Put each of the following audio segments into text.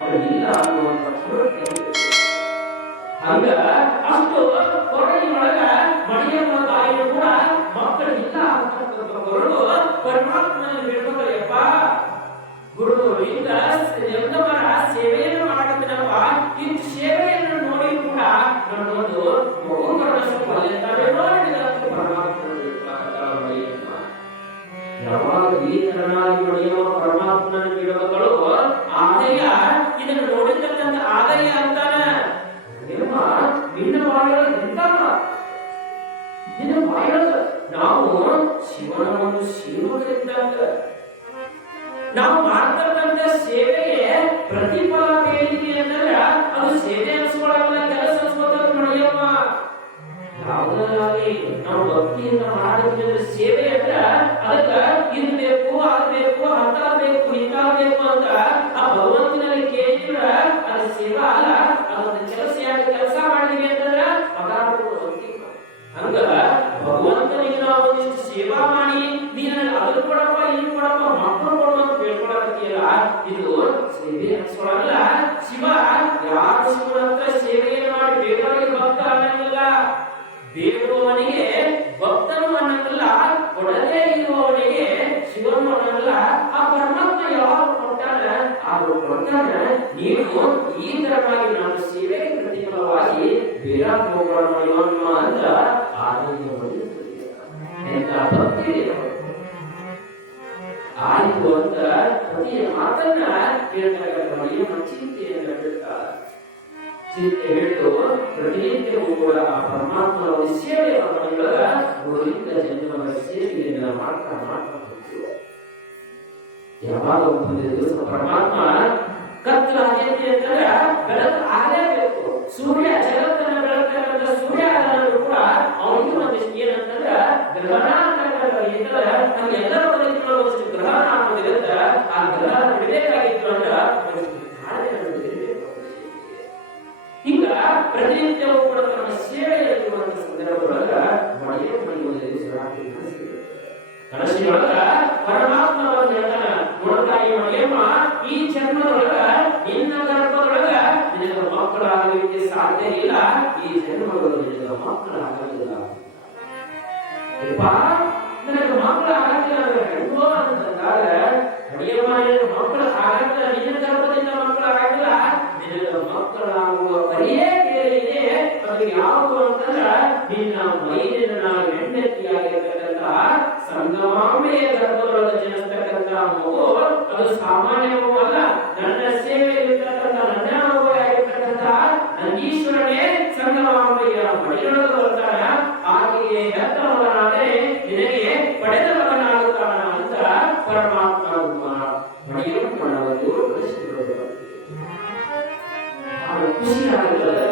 ಇಲ್ಲ ಅನ್ನುವಂಥ ಸ್ಫೂರ್ತಿ ಹಂಗ ಅಷ್ಟು ಕೊರಳಿನೊಳಗ ತಾಯಿಯು ಕೂಡ ಮಕ್ಕಳು ಇಲ್ಲ ಅಂತಕ್ಕಂಥ ಪರಮಾತ್ಮನಲ್ಲಿ ಎಂದವರ ಸೇವೆಯನ್ನು ಇಂತ ಸೇವೆಯನ್ನು ನೋಡಿ ಕೂಡ ನನ್ನೊಂದು ಯಾವಾಗ ಈ ತರನಾಗಿ ಪರಮಾತ್ಮನ ಬಿಡುವಗಳು ಆದಾಯ ನಿನ್ನ ಬಹಳ ನಾವು ಶಿವನ ಒಂದು ಸೇವಕರಿದ್ದಾಗ ನಾವು ಮಾಡ್ತಕ್ಕಂಥ ಸೇವೆಗೆ ಪ್ರತಿಫಲ ಬೇಡಿಕೆ ಅಂದ್ರೆ ಅದು ಸೇವೆ ಅನ್ಸ್ಕೊಳ್ಳಲ್ಲ ಕೆಲಸ ಅನ್ಸ್ಕೊಳ್ತಾರೆ ನಡೆಯಮ್ಮ. ಯಾವುದಾಗಲಿ ನಾವು ಭಕ್ತಿಯಿಂದ ಮಾಡಿದ್ರೆ ಸೇವೆ ಅಂದ್ರೆ ಅದಕ್ಕ ಇದು ಸೇವೆ ಅನ್ಸ್ಕೊಳಲ್ಲ ಶಿವ ಯಾರು ಶಿವನಂತ ಸೇವೆಯನ್ನು ಮಾಡಿ ದೇವರಿಗೆ ಭಕ್ತ ಅನ್ನಂಗಿಲ್ಲ. ಬೇಡುವವನಿಗೆ ಭಕ್ತನು ಅನ್ನಂಗಿಲ್ಲ, ಕೊಡದೇ ಇರುವವನಿಗೆ ಶಿವನು ಅನ್ನಂಗಿಲ್ಲ. ಆ ಪರಮಾತ್ಮ ಯಾವಾಗ ಕೊಟ್ಟಾನ ಅವರು ಕೊಟ್ಟಾನ ನೀನು ಈ ತರವಾಗಿ ನಾನು ಸೇವೆಗೆ ಪ್ರತಿಫಲವಾಗಿ ಬೇರೆ ಹೋಗೋಣ ಅಂತ ಆನಂದವನ್ನು ಭಕ್ತಿ. ಆಯ್ತು ಅಂತ ಪ್ರತಿ ಮಾತನ್ನ ಕೇಳ್ತಕ್ಕಂಥ ಏನು ಚಿಂತೆಯನ್ನು ಚಿಂತೆ ಬಿಟ್ಟು ಪ್ರತಿನಿತ್ಯವೂ ಕೂಡ ಆ ಪರಮಾತ್ಮನ ಸೇವೆ ಮಾಡೋದ್ರೊಳಗ ಗುರುವಿಂದ ಜನ್ಮದ ಸೇವೆಯನ್ನ ಮಾಡ್ತಾ ಮಾಡ್ತಾ ಯಾವಾಗ ಒಂದು ದಿವಸ ಪರಮಾತ್ಮ ಕತ್ತಲಾಗೈತಿ ಅಂತಂದ್ರೆ ಬೆಳಕು ಆಗಲೇಬೇಕು. ಸೂರ್ಯ ಜಗತ್ತನ್ನ ಬೆಳಕಂತ ಸೂರ್ಯ ಆದರೂ ಕೂಡ ಅವನಿಗೆ ಒಂದಿಷ್ಟು ಏನಂತಂದ್ರೆ ಗ್ರಹಣ ಅಂತಕ್ಕಂಥ ಇದ್ರೆ ನಮ್ಗೆ ಆಗೋದಿರುತ್ತೆ ಆ ಗ್ರಹ ಬಿಡಬೇಕಾಗಿತ್ತು ಅಂತ ಹಿಂಗ ಪ್ರತಿನಿತ್ಯವೂ ಕೂಡ ತನ್ನ ಸೇವೆ ಇರುವಂತ ಸಂದರ್ಭದೊಳಗ ಮಳೆಯ ಮಳೆಯುವುದೇ ಕನಸಿನೊಳಗ ಪರಮಾತ್ಮ ಒಂದು ಹೇಳ್ತಾನ ನೋಡ್ತಾಯಿ ಮಳೆಯಮ್ಮ ಈ ಜನ್ಮದೊಳಗ ನಿನ್ನ ಗರ್ಭದೊಳಗ ನಿನಗೆ ಮಕ್ಕಳಾಗಲಿಕ್ಕೆ ಸಾಧ್ಯ ಇಲ್ಲ. ಈ ಜನ್ಮದೊಳಗೆ ನಿನಗೆ ಮಕ್ಕಳಾಗಲಿಲ್ಲ. ಯಪ್ಪ, ನನಗೆ ಮಕ್ಕಳು ಆಗತ್ತಿಲ್ಲ ಅಂದ್ರೆ ಹೆಂಗೋ ಅಂತಂದಾಗ ಮಳೆಯಮ್ಮ ನಿನಗೆ ಮಕ್ಕಳು ಆಗತ್ತ ನಿನ್ನ ಗರ್ಭದಿಂದ ಮಕ್ಕಳು ಆಗಿಲ್ಲ. ನಿನಗೆ ಮಕ್ಕಳಾಗುವ ಪರಿಯೇ ಇದೆ ಅದು ಯಾವುದು ಅಂತಂದ್ರ, ನಿನ್ನ ಮೈಲಿನ ಹೆಂಡತಿಯಾಗಿರ್ತಕ್ಕಂಥ ಸಂಗಮಾಂಬೆಯ ಗರ್ಭದೊಳಗೆ ಜನಿಸ್ತಕ್ಕಂಥ ಮಗು, ಅದು ಸಾಮಾನ್ಯವೂ ಅಲ್ಲ, ನನ್ನ ಸೇವೆಯಲ್ಲಿರ್ತಕ್ಕಂಥ, ನನ್ನ ಮಗುವಾಗಿರ್ತಕ್ಕಂಥ ನಂದೀಶ್ವರನೇ ಸಂಗಮಾಂಬೆಯ ಮಡಿಯೊಳಗೆ ಬರ್ತಾನ ಆಕೆಗೆ ಹೆತ್ತವನಾದರೆ ನಿನಗೆ ಪಡೆದ ಮಗನಾಗುತ್ತಾನ ಅಂತ ಪರಮಾತ್ಮ ಮಡಿಯನ್ನು ಮಾಡುವುದು ಬಳಸಿಕೊಳ್ಳುವುದು ಬಹಳ ಖುಷಿ ಆಗುತ್ತದೆ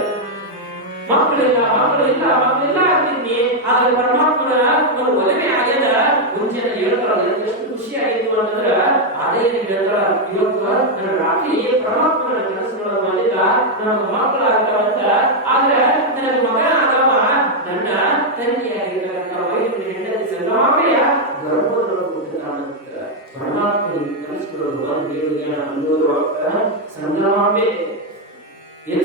ಮಕ್ಕಳಿಲ್ಲ ಮಕ್ಕಳಿಲ್ಲ ಮಕ್ಕಳಿಲ್ಲ ಅಂತಿದ್ನಿ ಆದ್ರೆ ಪರಮಾತ್ಮನ ಒಂದು ಒಲಮೆ ಆಗ್ಯದ ಮುಂಚೆನೆ ಹೇಳ್ತಾರ ಎಷ್ಟು ಖುಷಿ ಆಗಿತ್ತು ಅಂತಂದ್ರ ಅದೇ ಹೇಳ್ತಾರ ಇವತ್ತು ನನ್ನ ರಾತ್ರಿ ಪರಮಾತ್ಮನ ಕನಸುಗಳ ಮಾಡಿದ ನಮ್ಮ ಮಕ್ಕಳು ಆಗ್ತಾವಂತ ಆದ್ರೆ ನನಗೆ ಮಗ ಆಗವ ನನ್ನ ತಂಗಿಯಾಗಿರ್ತಕ್ಕಂಥ ವೈದ್ಯ ಹೆಂಡತಿ ಸಂಗಮಾಮೆಯ ಗರ್ಭದೊಳಗೆ ಹುಟ್ಟಿದಾನಂತ ಅನ್ನೋದು ಸಂಗಮಾಮೆ ಏನ್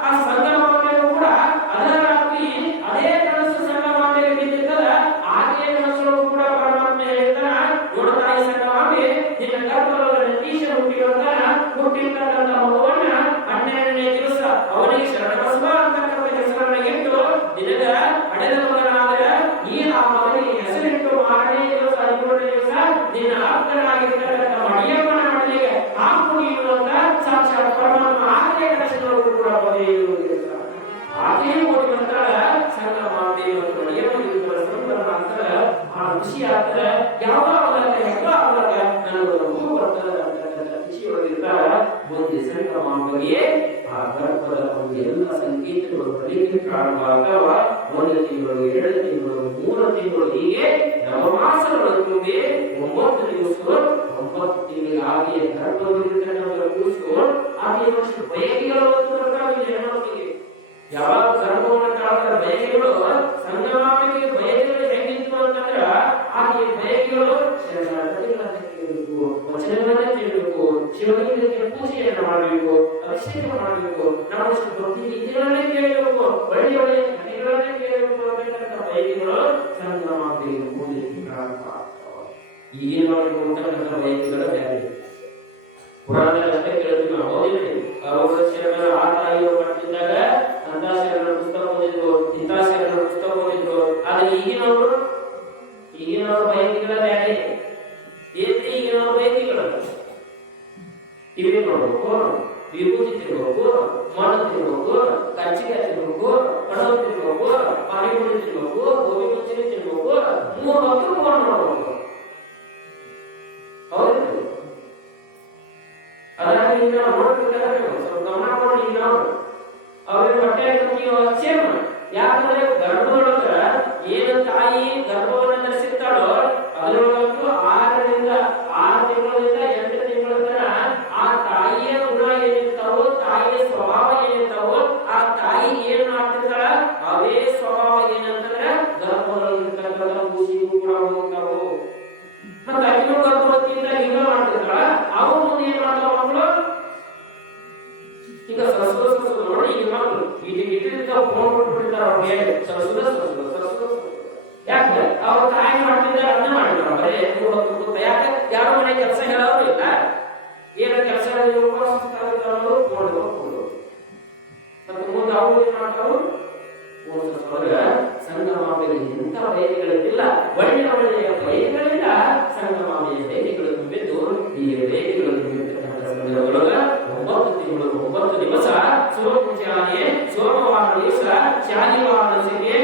ಆ ಸಂಗಮಾಮೆಯು ಕೂಡ ಅದರ ರಾತ್ರಿ ಅದೇ ಕನಸು ಸಂಗಮಾಮೆಗೆ ಬಿದ್ದಿದ್ದಲ್ಲ ಆಕೆಯ ಕನಸುಗಳು ಕೂಡ ಪರಮಾತ್ಮ ಹೇಳ್ತಾನ ನೋಡ್ತಾಯಿ ಸಂಗಮಾಮೆ ನಿನ್ನ ಗರ್ಭದೊಳಗೆ ನಟೀಶ ಹುಟ್ಟಿರುವಂತಾನ ಹುಟ್ಟಿರ್ತಕ್ಕಂಥ ಮಗುವನ್ನ ಹನ್ನೆರಡನೇ ಆಗ್ತದೆ ಯಾವ ಅವಲಕ ಮೂರು ಖುಷಿ ಒಳಗಿರ್ತಾಳ ಮುಂದೆ ಸಂಗಮಾಂಬಗೆ ಆ ಗರ್ಭದ ಒಂದು ಎಲ್ಲ ಸಂಕೇತಗಳು ಬರಲಿಕ್ಕೆ ಪ್ರಾರಂಭ ಆಗವ ಒಂದು ತಿಂಗಳು, ಎರಡು ತಿಂಗಳು, ಮೂರು ತಿಂಗಳು, ಹೀಗೆ ನವಮಾಸಗಳು ತುಂಬಿ ಒಂಬತ್ತು ದಿವಸ, ಒಂಬತ್ತು ತಿಂಗಳಿಗೆ ಗರ್ಭದಲ್ಲಿರ್ತಕ್ಕಂಥ ಕೂಸು ಆಗಿ ಎಷ್ಟು ಬಯಕೆಗಳು ಪ್ರಕಾರ ಈ ಹೆಣ್ಮಕ್ಳಿಗೆ ಯಾವಾಗ ಗರ್ಭವನ್ನು ಕಾಲದ ಬಯಕೆಗಳು ಸಂಗಮಾಮಿಗೆ ಬಯಕೆಗಳು ಹೆಂಗಿತ್ತು ಅಂತಂದ್ರ ಆಕೆ ಬಯಕೆಗಳು ಕೇಳಬೇಕು ವಚನಗಳನ್ನ ಕೇಳಬೇಕು ಶಿವಲಿಂಗಕ್ಕೆ ಪೂಜೆ ಮಾಡಬೇಕು, ಅಭಿಷೇಕ ಮಾಡಬೇಕು ನಮ್ಮಷ್ಟು ಭಕ್ತಿ ಗೀತೆಗಳನ್ನೇ ಕೇಳಬೇಕು ಒಳ್ಳೆ ಒಳ್ಳೆಯ ಕಥೆಗಳನ್ನೇ ಕೇಳಬೇಕು ಅಂತಕ್ಕಂಥ ಬಯಕೆಗಳು ಸಂಗಮಾಂಬೆಗೆ ಪೂಜೆಗೆ. ಈಗಿನ ನೋಡಿ ಹೋಗ್ತಕ್ಕಂಥ ಬಯಕೆಗಳು ಬೇರೆ. ಪುರಾಣದಲ್ಲಿ ಅಷ್ಟೇ ಕೇಳ್ತೀವಿ ನಾವು ಹೌದಿಲ್ರಿ ధన్యవాదాలు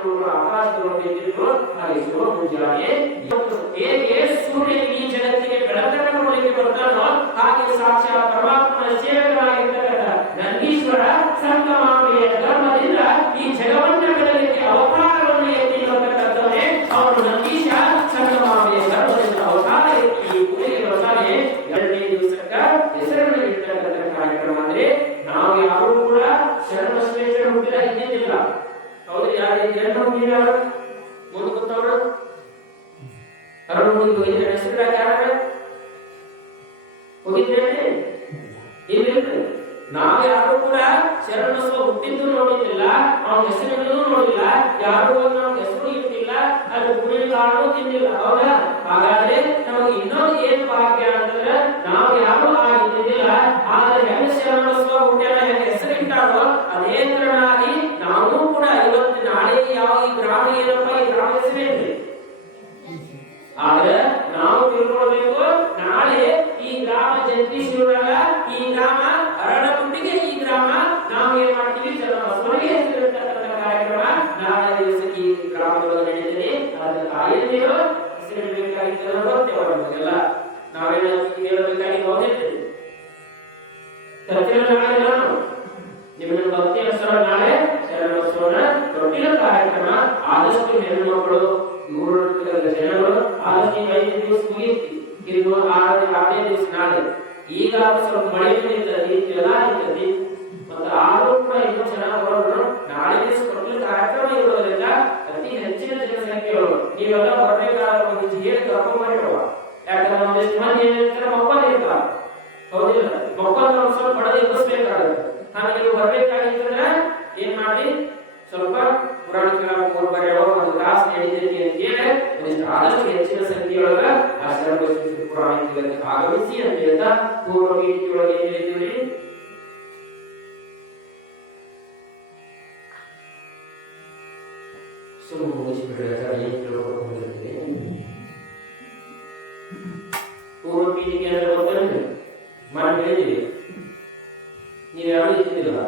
ದೇವಾನು ದೇವತೆಗಳು ಆಕಾಶದೊಳಗೆ ನಿಂತಿದ್ರು ಹಾಗೆ ಶಿವ ಮುಂಜಾನೆ ಇವತ್ತು ಹೇಗೆ ಸೂರ್ಯ ಈ ಜಗತ್ತಿಗೆ ಬೆಳಕನ್ನು ನೋಡಲಿಕ್ಕೆ ಬರ್ತಾನೋ ಹಾಗೆ ಸಾಕ್ಷಾತ್ ಪರಮಾತ್ಮನ ಸೇವಕರಾಗಿರ್ತಕ್ಕಂಥ ನಂದೀಶ್ವರ ಸಂಗಮಾಮೆಯ ಧರ್ಮದಿಂದ ಹೋಗಿದ್ರೆ ಹೆಸರು ಯಾರ ಹೋಗಿದ್ರೇನೆ ಇಲ್ಲಿಲ್ರಿ ನಾವು ಯಾರು ಕೂಡ ಶರಣಸ್ವ ಹುಟ್ಟಿದ್ದು ನೋಡಿದ್ದಿಲ್ಲ, ಅವನ ಹೆಸರುಗಳನ್ನು ನೋಡಿಲ್ಲ, ಯಾರು ನಮ್ಮ ಹೆಸರು ಇಟ್ಟಿಲ್ಲ ಅದು ಗುರಿ ಕಾಣು ತಿನ್ನಿಲ್ಲ ಹೌದಾ? ಹಾಗಾದ್ರೆ ನಮಗೆ ಇನ್ನೊಂದು ಏನ್ ಅಂತಂದ್ರೆ, ನಾವು ಯಾರು ಆಗಿದ್ದಿಲ್ಲ ಆದ್ರೆ ಹೆಂಗ ಶರಣಸ್ವ ಹುಟ್ಟ್ಯಾನ ಹೆಸರು ಇಟ್ಟಾರೋ ಅದೇ ತರನಾಗಿ ಕಾರ್ಯಕ್ರಮ ನಾಳೆ ದಿವಸ ಈ ಗ್ರಾಮದೊಳಗೆ ನಡೀತದೆ ಅದರ ತರ್ತೀರ ನಾಳೆ ನಾನು ನಾಳೆ ಶರಣೋತ್ಸವನ ದೊಡ್ಡ ಕಾರ್ಯಕ್ರಮ ಆದಷ್ಟು ಹೆಣ್ಣು ಮಕ್ಕಳು ಆರನೇ ದಿವಸ ನಾಳೆ ಈಗ ಸ್ವಲ್ಪ ಮಳೆ ನಿಂತದಿ ಎಲ್ಲ ನಿಂತದಿ ಹೇಳಿ ಕರ್ಕೊಂಡ್ ಮಾಡಿರುವ ಯಾಕಂದ್ರೆ ಒಂದಿಷ್ಟು ಮಂದಿ ಏನಿರ್ತಾರೆ ಮಕ್ಕಳು ಇರ್ತಾರ ಹೌದಿಲ್ಲ ಮಕ್ಕಳನ್ನ ಒಂದ್ ಸ್ವಲ್ಪ ಬಡದು ಎಬ್ಬಿಸ್ಬೇಕಾಗುತ್ತೆ ಹಾಗೆ ನೀವು ಬರ್ಬೇಕಾಗಿತ್ತಂದ್ರೆ ಏನ್ ಮಾಡಿ ಸ್ವಲ್ಪ ಪುರಾಣ ಕೇಳೋ ಮೂರು ಬರೆಯೋ ಒಂದು ಕ್ಲಾಸ್ ನಡೀತೈತಿ ಅಂತ ಹೇಳಿ ಒಂದಿಷ್ಟು ಆದಷ್ಟು ಹೆಚ್ಚಿನ ಸಂಖ್ಯೆಯೊಳಗ ಆ ಶರಣಬಸವೇಶ್ವರ ಪುರಾಣ ಕೇಳಕ್ಕೆ ಆಗಮಿಸಿ ಅಂತ ಹೇಳ್ತಾ ಪೂರ್ವ ವೇದಿಕೆಯೊಳಗೆ ಏನ್ ಹೇಳಿದ್ವಿ ಸುಮ್ಮನೆ ಮುಗಿಸಿಬಿಡ್ರಿ ಸರ್ ಏನ್ ಕೇಳ್ಬೇಕು ಅಂತಿರ್ತೀನಿ ಪೀಳಿಗೆ ಅಂದ್ರೆ ಗೊತ್ತೇನ್ರಿ ಮಾಡಿ ಹೇಳಿದಿರಿ ನೀವು ಯಾರು ಇದ್ದಿದ್ದಿಲ್ಲ